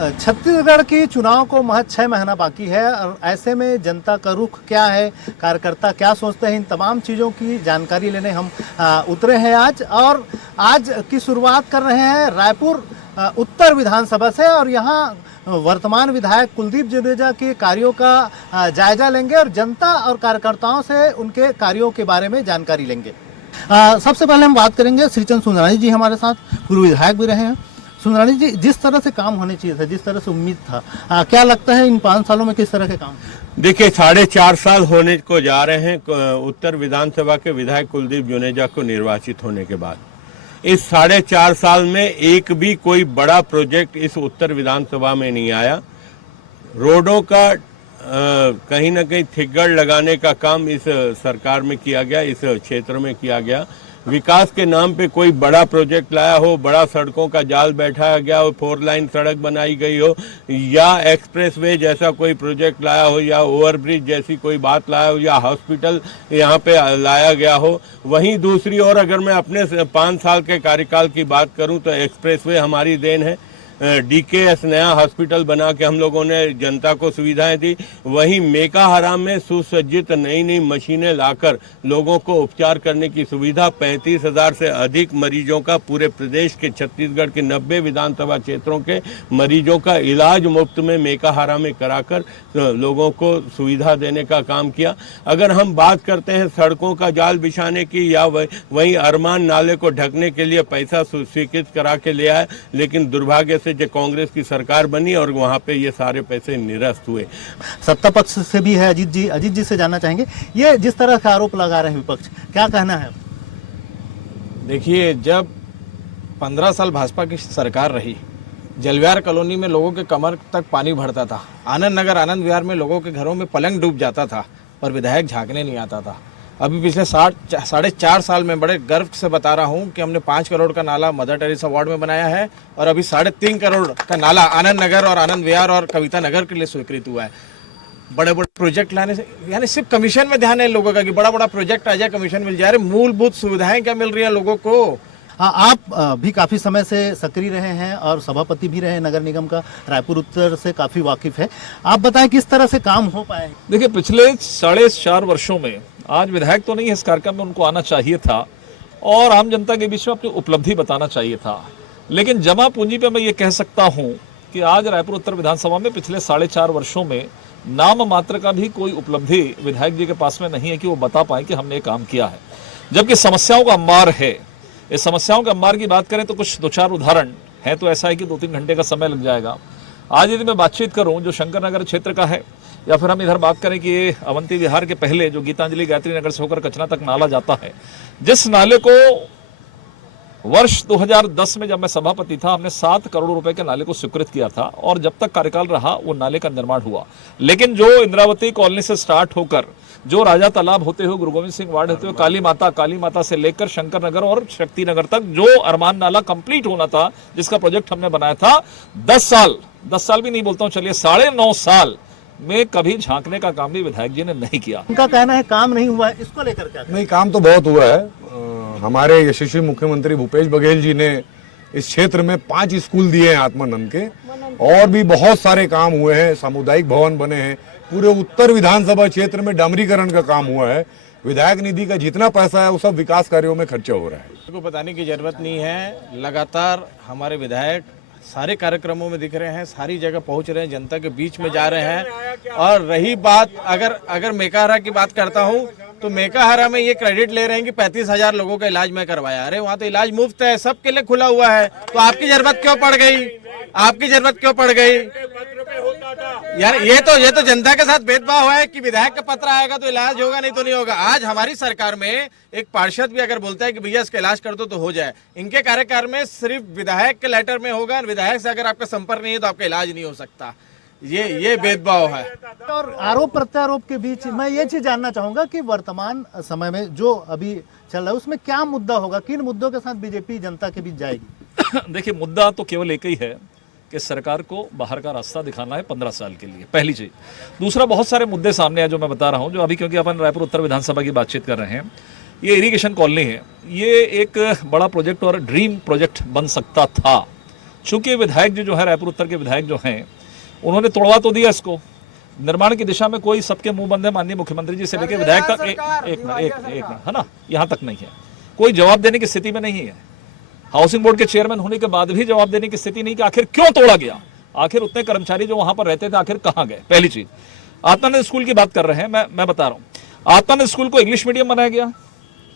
छत्तीसगढ़ की चुनाव को महज 6 महीना बाकी है और ऐसे में जनता का रुख क्या है, कार्यकर्ता क्या सोचते हैं, इन तमाम चीज़ों की जानकारी लेने हम उतरे हैं आज। और आज की शुरुआत कर रहे हैं रायपुर उत्तर विधानसभा से और यहाँ वर्तमान विधायक कुलदीप जुनेजा के कार्यों का जायजा लेंगे और जनता और कार्यकर्ताओं से उनके कार्यों के बारे में जानकारी लेंगे। सबसे पहले हम बात करेंगे श्रीचंद सुंदरानी जी हमारे साथ पूर्व विधायक भी रहे हैं। सुंदरानी जी, जिस तरह से काम होने चाहिए था, जिस तरह से उम्मीद था, क्या लगता है इन 5 सालों में किस तरह के काम? देखिए, 4.5 साल होने को जा रहे हैं उत्तर विधानसभा के विधायक कुलदीप जुनेजा को निर्वाचित होने के बाद। इस 4.5 साल में एक भी कोई बड़ा प्रोजेक्ट इस उत्तर विधानसभा में नहीं आया। रोडों का कहीं ना कहीं थिगड़ लगाने का काम इस सरकार में किया गया, इस क्षेत्र में किया गया। विकास के नाम पे कोई बड़ा प्रोजेक्ट लाया हो, बड़ा सड़कों का जाल बैठाया गया हो, 4 लाइन सड़क बनाई गई हो, या एक्सप्रेसवे जैसा कोई प्रोजेक्ट लाया हो, या ओवरब्रिज जैसी कोई बात लाया हो, या हॉस्पिटल यहाँ पे लाया गया हो। वहीं दूसरी ओर अगर मैं अपने 5 साल के कार्यकाल की बात करूँ तो एक्सप्रेसवे हमारी देन है। DKS नया हॉस्पिटल बना के हम लोगों ने जनता को सुविधाएं दी। वहीं मेकाहाराम में सुसज्जित नई नई मशीनें लाकर लोगों को उपचार करने की सुविधा, 35,000 से अधिक मरीजों का पूरे प्रदेश के छत्तीसगढ़ के 90 विधानसभा क्षेत्रों के मरीजों का इलाज मुफ्त में मेकाहारा में कराकर लोगों को सुविधा देने का काम किया। अगर हम बात करते हैं सड़कों का जाल बिछाने की, या वहीं अरमान नाले को ढकने के लिए पैसा स्वीकृत करा के ले आए, लेकिन दुर्भाग्य से जो कांग्रेस की सरकार बनी और वहां पे ये सारे पैसे निरस्त हुए। सत्ता पक्ष से भी है अजीत जी से जानना चाहेंगे, ये जिस तरह का आरोप लगा रहे हैं विपक्ष, क्या कहना है? देखिए, जब 15 साल भाजपा की सरकार रही, जलविहार कॉलोनी में लोगों के कमर तक पानी भरता था, आनंद नगर आनंद विहार में लोगों के घरों में पलंग डूब जाता था, पर विधायक झांकने नहीं आता था। अभी पिछले 4.5 साल में बड़े गर्व से बता रहा हूं कि हमने 5 करोड़ का नाला मदर टेरेसा वार्ड में बनाया है और अभी 3.5 करोड़ का नाला आनंद नगर और आनंद विहार और कविता नगर के लिए स्वीकृत हुआ है। बड़े बड़े प्रोजेक्ट लाने से, यानी सिर्फ कमीशन में ध्यान है लोगों का कि बड़ा बड़ा प्रोजेक्ट आ जाए, कमीशन मिल जाए। मूलभूत सुविधाएं क्या मिल रही है लोगों को? आप भी काफी समय से सक्रिय रहे हैं और सभापति भी रहे नगर निगम का, रायपुर उत्तर से काफी वाकिफ है। आप बताएं किस तरह से काम हो पाए? देखिए, पिछले 4.5 वर्षों में, आज विधायक तो नहीं है इस कार्यक्रम में, उनको आना चाहिए था और आम जनता के बीच में अपनी उपलब्धि बताना चाहिए था, लेकिन जमा पूंजी पे मैं ये कह सकता हूं कि आज रायपुर उत्तर विधानसभा में पिछले 4.5 वर्षों में नाम मात्र का भी कोई उपलब्धि विधायक जी के पास में नहीं है कि वो बता पाए कि हमने ये काम किया है, जबकि समस्याओं का अंबार है। इस समस्याओं के अंबार की बात करें तो कुछ 2-4 उदाहरण है, तो ऐसा है कि 2-3 घंटे का समय लग जाएगा। आज यदि मैं बातचीत करूं जो शंकर नगर क्षेत्र का है, या फिर हम इधर बात करें कि ये अवंती विहार के पहले जो गीतांजलि गायत्री नगर से होकर कचना तक नाला जाता है, जिस नाले को वर्ष 2010 में जब मैं सभापति था, हमने 7 करोड़ रुपए के नाले को स्वीकृत किया था और जब तक कार्यकाल रहा वो नाले का निर्माण हुआ। लेकिन जो इंद्रावती कॉलोनी से स्टार्ट होकर जो राजा तालाब होते हुए गुरु गोविंद सिंह वार्ड होते हुए काली माता से लेकर शंकर नगर और शक्ति नगर तक जो अरमान नाला कंप्लीट होना था, जिसका प्रोजेक्ट हमने बनाया था, 10 साल भी नहीं बोलता हूँ, चलिए 9.5 साल में कभी झांकने का काम भी विधायक जी ने नहीं किया। उनका कहना है काम नहीं हुआ है, इसको लेकर क्या? नहीं, काम तो बहुत हुआ है। हमारे यशस्वी मुख्यमंत्री भूपेश बघेल जी ने इस क्षेत्र में 5 स्कूल दिए हैं आत्मानंद के, और भी बहुत सारे काम हुए हैं। सामुदायिक भवन बने हैं। पूरे उत्तर विधानसभा क्षेत्र में डामरीकरण का काम हुआ है। विधायक निधि का जितना पैसा है वो सब विकास कार्यों में खर्चा हो रहा है। को बताने की जरूरत नहीं है, लगातार हमारे विधायक सारे कार्यक्रमों में दिख रहे हैं, सारी जगह पहुंच रहे हैं, जनता के बीच में जा रहे हैं। और रही बात, अगर मेकाहारा की बात करता हूं तो मेकाहारा में ये क्रेडिट ले रहे हैं कि 35,000 लोगों का इलाज मैं करवाया। अरे वहां तो इलाज मुफ्त है, सबके लिए खुला हुआ है, तो आपकी जरूरत क्यों पड़ गई? यार ये तो जनता के साथ भेदभाव है कि विधायक का पत्र आएगा तो इलाज होगा, नहीं तो नहीं होगा। आज हमारी सरकार में एक पार्षद भी अगर बोलता है कि भैया इसका इलाज कर दो तो हो जाए, इनके कार्यकाल में सिर्फ विधायक के लेटर में होगा। विधायक से अगर आपका संपर्क नहीं है तो आपका इलाज नहीं हो सकता। ये भेदभाव है। और आरोप प्रत्यारोप के बीच मैं ये चीज जानना चाहूंगा कि वर्तमान समय में जो अभी चल रहा है उसमें क्या मुद्दा होगा, किन मुद्दों के साथ बीजेपी जनता के बीच जाएगी? देखिए, मुद्दा तो केवल एक ही है कि सरकार को बाहर का रास्ता दिखाना है 15 साल के लिए, पहली चीज। दूसरा, बहुत सारे मुद्दे सामने हैं जो मैं बता रहा हूं, जो अभी क्योंकि अपन रायपुर उत्तर विधानसभा की बातचीत कर रहे हैं, ये इरिगेशन कॉलोनी है, ये एक बड़ा प्रोजेक्ट और ड्रीम प्रोजेक्ट बन सकता था चूंकि विधायक जी जो है, रायपुर उत्तर के विधायक जो हैं, उन्होंने तोड़वा तो दिया इसको। निर्माण की दिशा में कोई सबके मुंह बंद है, माननीय मुख्यमंत्री जी से लेकर विधायक तक। एक मिनट है ना, यहाँ तक नहीं है, कोई जवाब देने की स्थिति में नहीं है। हाउसिंग बोर्ड के चेयरमैन होने के बाद भी जवाब देने की स्थिति नहीं कि आखिर क्यों तोड़ा गया, आखिर उतने कर्मचारी जो वहां पर रहते थे आखिर कहां गए। पहली चीज, आत्मानंद स्कूल की बात कर रहे हैं, मैं बता रहा हूं, आत्मानंद स्कूल को इंग्लिश मीडियम बनाया गया,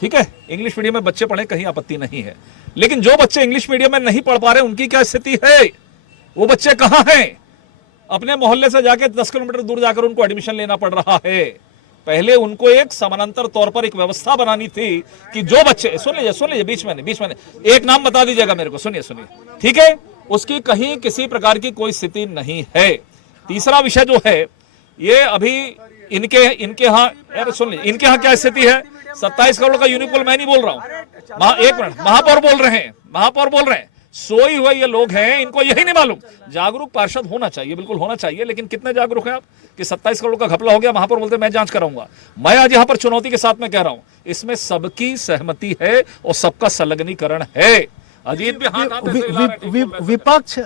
ठीक है, इंग्लिश मीडियम में बच्चे पढ़े, कहीं आपत्ति नहीं है। लेकिन जो बच्चे इंग्लिश मीडियम में नहीं पढ़ पा रहे उनकी क्या स्थिति है, वो बच्चे कहां हैं? अपने मोहल्ले से जाके 10 किलोमीटर दूर जाकर उनको एडमिशन लेना पड़ रहा है। पहले उनको एक समानांतर तौर पर एक व्यवस्था बनानी थी कि जो बच्चे, सुन लीजिए बीच में एक नाम बता दीजिएगा मेरे को, सुनिए, ठीक है, उसकी कहीं किसी प्रकार की कोई स्थिति नहीं है। तीसरा विषय जो है, ये अभी इनके यहाँ, यार सुन लीजिए, इनके यहाँ क्या स्थिति है? 27 करोड़ का यूनिपुल मैं नहीं बोल रहा हूं, एक मिनट, महापौर बोल रहे हैं, सोई हुए ये लोग हैं, इनको यही नहीं मालूम। जागरूक पार्षद होना चाहिए, बिल्कुल होना चाहिए, लेकिन कितने जागरूक हैं आप कि 27 करोड़ का घपला हो गया, महापौर बोलते मैं जांच कराऊंगा। मैं आज यहां पर चुनौती के साथ में कह रहा हूं, इसमें सबकी सहमति है और सबका संलग्नीकरण है। अजीत भी हाथ आते से हिला रहे हैं, ठीक है, विपक्ष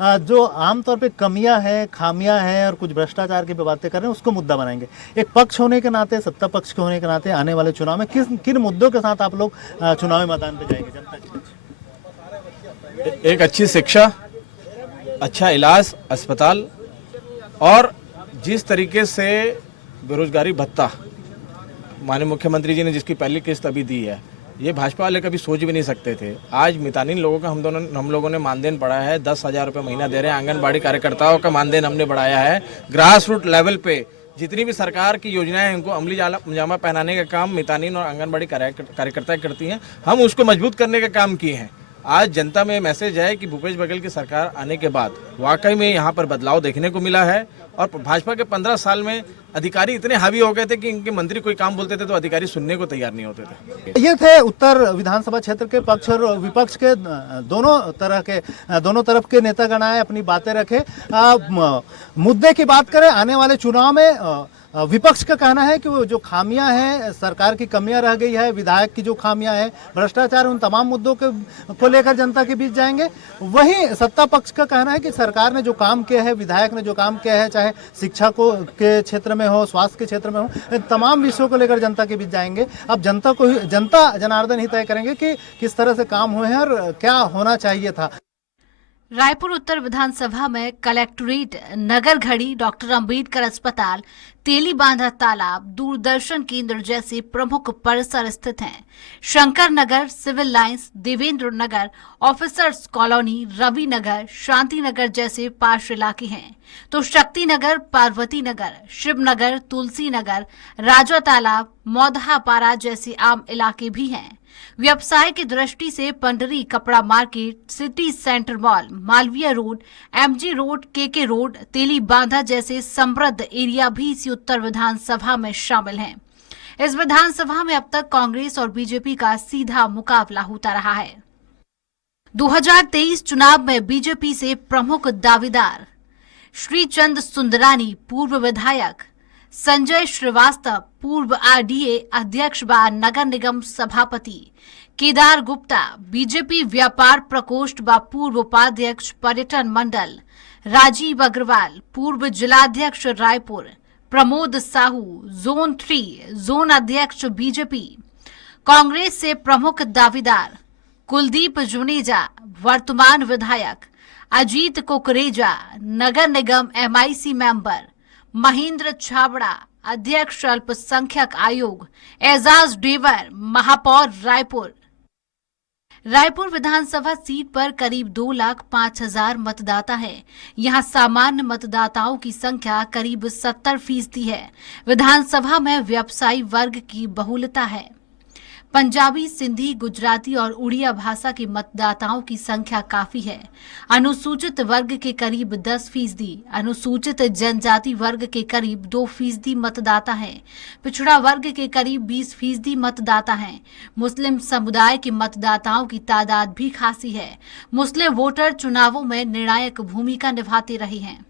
जो आमतौर पे कमियां हैं, खामियां हैं और कुछ भ्रष्टाचार की बातें कर रहे हैं, उसको मुद्दा बनाएंगे। एक पक्ष होने के नाते, सत्ता पक्ष के होने के नाते आने वाले चुनाव में किन मुद्दों के साथ आप लोग चुनावी मैदान पे जाएंगे जनता के बीच? एक अच्छी शिक्षा, अच्छा इलाज, अस्पताल, और जिस तरीके से बेरोजगारी भत्ता माननीय मुख्यमंत्री जी ने जिसकी पहली किस्त अभी दी है, ये भाजपा वाले कभी सोच भी नहीं सकते थे। आज मितानिन लोगों का हम लोगों ने मानदेन बढ़ाया है, 10,000 रुपये महीना दे रहे हैं। आंगनबाड़ी कार्यकर्ताओं का मानदेन हमने बढ़ाया है। ग्रास रूट लेवल पे जितनी भी सरकार की योजनाएं हैं, उनको अमली जामा पहनाने का काम मितानिन और आंगनबाड़ी कार्यकर्ता करती हैं। हम उसको मजबूत करने का काम किए हैं। आज जनता में मैसेज है कि भूपेश बघेल की सरकार आने के बाद वाकई में यहाँ पर बदलाव देखने को मिला है। और भाजपा के 15 साल में अधिकारी इतने हावी हो गए थे कि इनके मंत्री कोई काम बोलते थे तो अधिकारी सुनने को तैयार नहीं होते थे। ये थे उत्तर विधानसभा क्षेत्र के पक्ष और विपक्ष के दोनों तरफ के नेतागण आए, अपनी बातें रखे। मुद्दे की बात करें, आने वाले चुनाव में विपक्ष का कहना है कि वो जो खामियां हैं, सरकार की कमियां रह गई है, विधायक की जो खामियां हैं, भ्रष्टाचार, उन तमाम मुद्दों को लेकर जनता के बीच जाएंगे। वहीं सत्ता पक्ष का कहना है कि सरकार ने जो काम किया है, विधायक ने जो काम किया है, चाहे शिक्षा के क्षेत्र में हो, स्वास्थ्य के क्षेत्र में हो, तमाम विषयों को लेकर जनता के बीच जाएंगे। अब जनता जनार्दन ही तय करेंगे कि किस तरह से काम हुए हैं और क्या होना चाहिए था। रायपुर उत्तर विधानसभा में कलेक्ट्रेट, नगर घड़ी, डॉक्टर अंबेडकर अस्पताल, तेली बांधा तालाब, दूरदर्शन केंद्र जैसे प्रमुख परिसर स्थित हैं। शंकर नगर, सिविल लाइंस, देवेंद्र नगर, ऑफिसर्स कॉलोनी, रवि नगर, शांति नगर जैसे पार्श्व इलाके हैं, तो शक्ति नगर, पार्वती नगर, शिव नगर, तुलसी नगर, राजा तालाब, मौदहापारा जैसे आम इलाके भी हैं। व्यवसाय की दृष्टि से पंडरी कपड़ा market, city centre mall, Malviya road, MG road, KK road, Telibandha जैसे समृद्ध एरिया भी इसी उत्तर विधानसभा में शामिल हैं। इस विधानसभा में अब तक कांग्रेस और बीजेपी का सीधा मुकाबला होता रहा है। 2023 चुनाव में बीजेपी से प्रमुख दावेदार श्रीचंद सुंदरानी, पूर्व विधायक, संजय श्रीवास्तव, पूर्व आरडीए अध्यक्ष व नगर निगम सभापति, केदार गुप्ता, बीजेपी व्यापार प्रकोष्ठ व पूर्व उपाध्यक्ष पर्यटन मंडल, राजीव अग्रवाल, पूर्व जिलाध्यक्ष रायपुर, प्रमोद साहू, जोन 3 जोन अध्यक्ष बीजेपी। कांग्रेस से प्रमुख दावेदार कुलदीप जुनेजा, वर्तमान विधायक, अजीत कुकरेजा, नगर निगम एमआईसी मेंबर, महेंद्र छाबड़ा, अध्यक्ष अल्पसंख्यक आयोग, एजाज डेवर, महापौर रायपुर। रायपुर विधानसभा सीट पर करीब 2,05,000 मतदाता हैं। यहां सामान्य मतदाताओं की संख्या करीब 70% है। विधानसभा में व्यवसायी वर्ग की बहुलता है। पंजाबी, सिंधी, गुजराती और उड़िया भाषा के मतदाताओं की संख्या काफी है। अनुसूचित वर्ग के करीब 10%, अनुसूचित जनजाति वर्ग के करीब 2% मतदाता हैं। पिछड़ा वर्ग के करीब 20% मतदाता हैं। मुस्लिम समुदाय के मतदाताओं की तादाद भी खासी है। मुस्लिम वोटर चुनावों में निर्णायक भूमिका निभाते रहे हैं।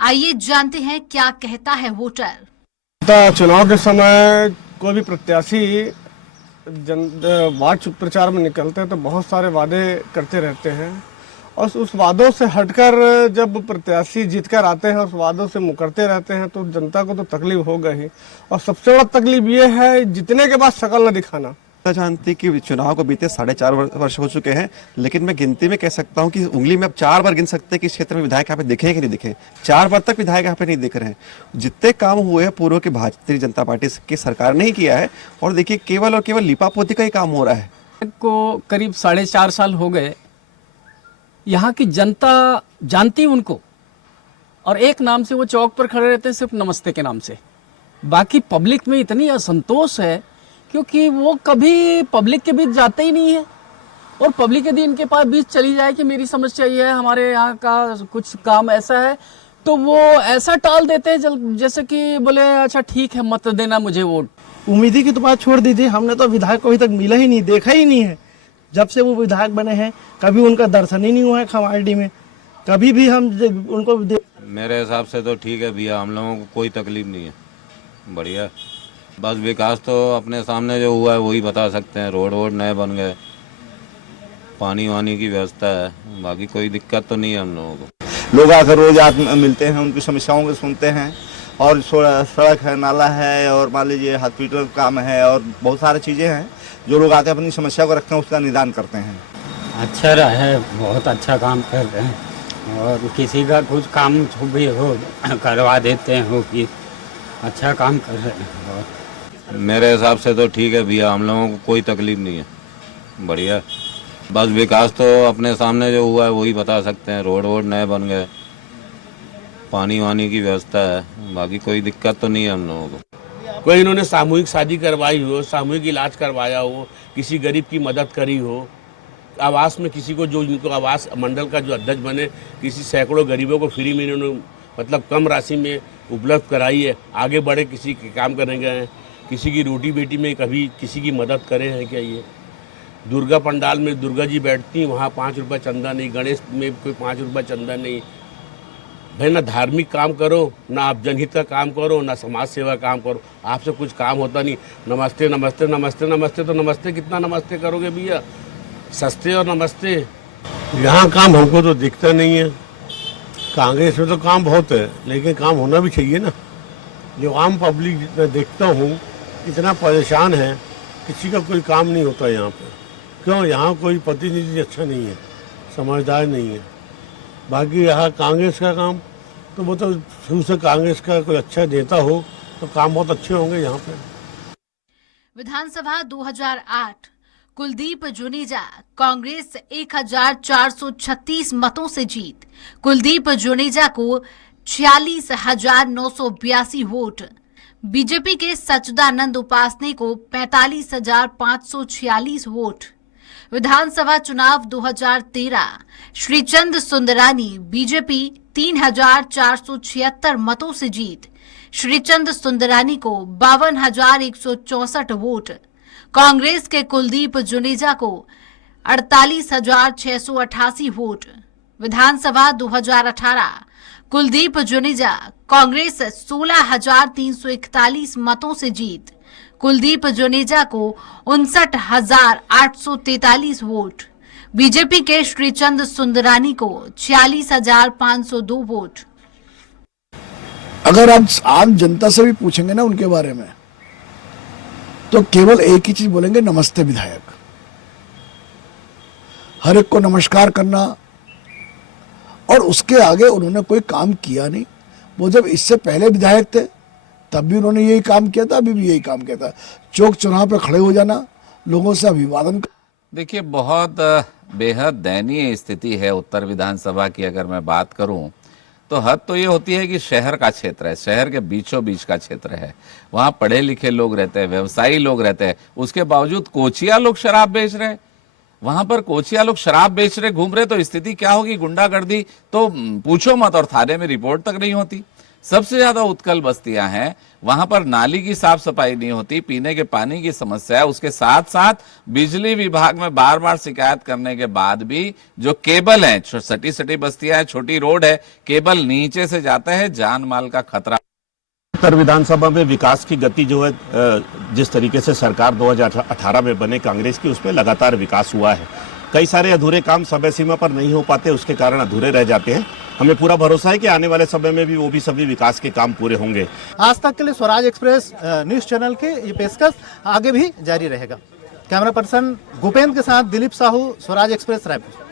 आइए जानते हैं क्या कहता है वोटर। चुनाव के समय कोई भी प्रत्याशी वार्ड प्रचार में निकलते हैं तो बहुत सारे वादे करते रहते हैं और उस वादों से हटकर जब प्रत्याशी जीतकर आते हैं और उस वादों से मुकरते रहते हैं तो जनता को तो तकलीफ होगा ही। और सबसे बड़ा तकलीफ ये है जितने के बाद शकल न दिखाना। जानती कि चुनाव को बीते 4.5 वर्ष हो चुके हैं, लेकिन मैं गिनती में कह सकता हूं कि उंगली में अब 4 बार गिन सकते हैं कि इस क्षेत्र में विधायक यहाँ पे दिखे कि नहीं दिखे। 4 बार तक विधायक यहाँ पे नहीं दिख रहे हैं। जितने काम हुए हैं पूर्व की भारतीय जनता पार्टी की सरकार ने ही किया है, और देखिए केवल और केवल लिपापोती का ही काम हो रहा है। को करीब 4.5 साल हो गए, यहाँ की जनता जानती उनको, और एक नाम से वो चौक पर खड़े रहते हैं, सिर्फ नमस्ते के नाम से। बाकी पब्लिक में इतनी असंतोष है क्योंकि वो कभी पब्लिक के बीच जाते ही नहीं है, और पब्लिक यदि इनके पास बीच चली जाए कि मेरी समस्या ये है, हमारे यहाँ का कुछ काम ऐसा है, तो वो ऐसा टाल देते हैं जैसे कि बोले अच्छा ठीक है मत देना मुझे वोट। उम्मीदी की तो बात छोड़ दीजिए, हमने तो विधायक को अभी तक मिला ही नहीं, देखा ही नहीं है। जब से वो विधायक बने हैं कभी उनका दर्शन ही नहीं हुआ है खमारडी में, कभी भी हम उनको मेरे हिसाब से तो ठीक है भैया, हम लोगों को कोई तकलीफ नहीं है, बढ़िया। बस विकास तो अपने सामने जो हुआ है वही बता सकते हैं। रोड वोड नए बन गए, पानी वानी की व्यवस्था है, बाकी कोई दिक्कत तो नहीं है हम लोगों को। लोग आकर रोज मिलते हैं, उनकी समस्याओं को सुनते हैं, और सड़क है, नाला है, और मान लीजिए हॉस्पिटल का काम है, और बहुत सारी चीज़ें हैं जो लोग आते हैं अपनी समस्या को रखते हैं, उसका निदान करते हैं। अच्छा रहा है, बहुत अच्छा काम कर रहे हैं, और किसी का कुछ काम भी हो करवा देते हैं, हो कि अच्छा काम कर रहे हैं। मेरे हिसाब से तो ठीक है भैया, हम लोगों को कोई तकलीफ नहीं है, बढ़िया। बस विकास तो अपने सामने जो हुआ है वही बता सकते हैं। रोड वोड नए बन गए, पानी वानी की व्यवस्था है, बाकी कोई दिक्कत तो नहीं है हम लोगों को। कोई इन्होंने सामूहिक शादी करवाई हो, सामूहिक इलाज करवाया हो, किसी गरीब की मदद करी हो, आवास में किसी को, जो इनको आवास मंडल का जो अध्यक्ष बने, किसी सैकड़ों गरीबों को फ्री में इन्होंने मतलब कम राशि में उपलब्ध कराई है। आगे बढ़े किसी के काम करने गए हैं, किसी की रोटी बेटी में कभी किसी की मदद करे हैं क्या? ये दुर्गा पंडाल में दुर्गा जी बैठती, वहाँ 5 रुपये चंदा नहीं, गणेश में कोई 5 रुपये चंदा नहीं। भाई ना धार्मिक काम करो, ना आप जनहित का काम करो, ना समाज सेवा काम करो, आपसे कुछ काम होता नहीं। नमस्ते नमस्ते नमस्ते नमस्ते, तो नमस्ते कितना नमस्ते करोगे भैया? सस्ते और नमस्ते। यहाँ काम हमको तो दिखता नहीं है। कांग्रेस में तो काम बहुत है, लेकिन काम होना भी चाहिए ना। जो आम पब्लिक मैं देखता हूँ इतना परेशान है, किसी का कोई काम नहीं होता यहाँ पे। क्यों? यहाँ कोई प्रतिनिधि अच्छा नहीं है, समझदार नहीं है। बाकी यहाँ कांग्रेस का काम तो वो तो शुरू से कांग्रेस का कोई अच्छा नेता हो तो काम बहुत अच्छे होंगे यहाँ पे। विधानसभा 2008 कुलदीप जुनेजा कांग्रेस 1436 मतों से जीत। कुलदीप जुनेजा को 46,982 वोट। बीजेपी के सच्चिदानंद उपासने को 45,546 वोट। विधानसभा चुनाव 2013 श्रीचंद सुंदरानी बीजेपी 3,476 मतों से जीत। श्रीचंद सुंदरानी को 52,164 वोट। कांग्रेस के कुलदीप जुनेजा को 48,688 वोट। विधानसभा 2018 कुलदीप जुनेजा कांग्रेस 16,341 मतों से जीत। कुलदीप जुनेजा को 59,843 वोट। बीजेपी के श्रीचंद सुंदरानी को 46,502 वोट। अगर आप आम जनता से भी पूछेंगे ना उनके बारे में, तो केवल एक ही चीज बोलेंगे, नमस्ते विधायक। हर एक को नमस्कार करना, और उसके आगे उन्होंने कोई काम किया नहीं। वो जब इससे पहले विधायक थे तब भी उन्होंने यही काम किया था, अभी भी यही काम किया था। चौक चौराहे पे खड़े हो जाना, लोगों से अभिवादन। देखिए, बहुत बेहद दयनीय स्थिति है उत्तर विधानसभा की। अगर मैं बात करूं तो हद तो ये होती है कि शहर का क्षेत्र है, शहर के बीचों बीच का क्षेत्र है, वहां पढ़े लिखे लोग रहते हैं, व्यवसायी लोग रहते हैं। उसके बावजूद कोचिया लोग शराब बेच रहे हैं। वहां पर कोचिया लोग शराब बेच रहे, घूम रहे, तो स्थिति क्या होगी? गुंडागर्दी तो पूछो मत, और थाने में रिपोर्ट तक नहीं होती। सबसे ज्यादा उत्कल बस्तियां हैं, वहां पर नाली की साफ सफाई नहीं होती, पीने के पानी की समस्या है। उसके साथ साथ बिजली विभाग में बार बार शिकायत करने के बाद भी जो केबल है, सटी सटी बस्तियां हैं, छोटी रोड है, केबल नीचे से जाता है, जान माल का खतरा। उत्तर विधानसभा में विकास की गति जो है, जिस तरीके से सरकार 2018 में बने कांग्रेस की, उसमें लगातार विकास हुआ है। कई सारे अधूरे काम समय सीमा पर नहीं हो पाते, उसके कारण अधूरे रह जाते हैं। हमें पूरा भरोसा है कि आने वाले समय में भी वो भी सभी विकास के काम पूरे होंगे। आज तक के लिए स्वराज एक्सप्रेस न्यूज चैनल के ये पेशकश आगे भी जारी रहेगा। कैमरा पर्सन भूपेंद्र के साथ दिलीप साहू, स्वराज एक्सप्रेस, रायपुर।